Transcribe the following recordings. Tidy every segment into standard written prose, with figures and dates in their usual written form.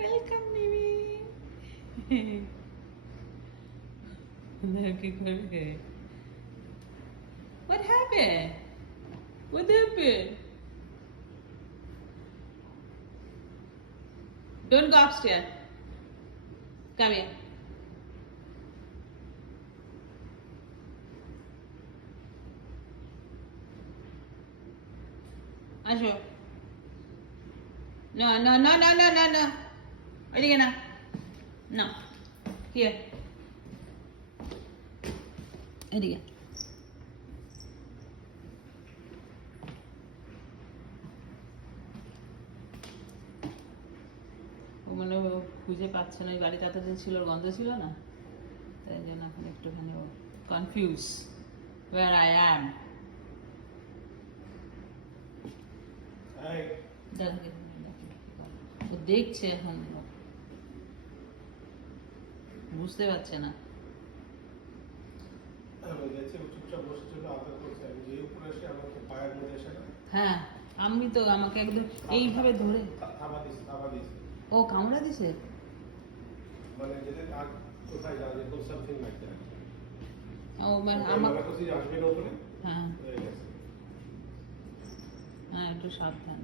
Welcome baby. কি করবে? What happened? What happened? Don't go upstairs. Come here. আসো। No, no, no, no, no, no, no. ওইদিকে না। No. Here. এদিকে। ও মানে খুঁজে পাচ্ছে না, ওই বাড়িতে এতদিন ছিল, গন্ধ ছিল না, তাই জন্য এখন একটুখানি ও কনফিউজ where I am. ও দেখছে এখন, বুঝতে পারছে না। হ্যাঁ, আমি তো আমাকে একদম এইভাবে ধরে ও কামড়া দিছে। ও মানে আমাকে হ্যাঁ হ্যাঁ একটু সাবধান।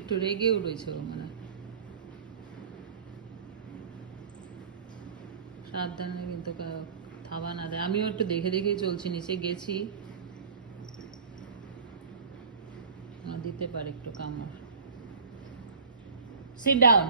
একটু রেগেও রয়েছে ও মানে, সাবধানে কিন্তু থাবা না দেয়। আমিও একটু দেখে দেখেই চলছি, নিচে গেছি, দিতে পারে একটু কামড়। Sit down.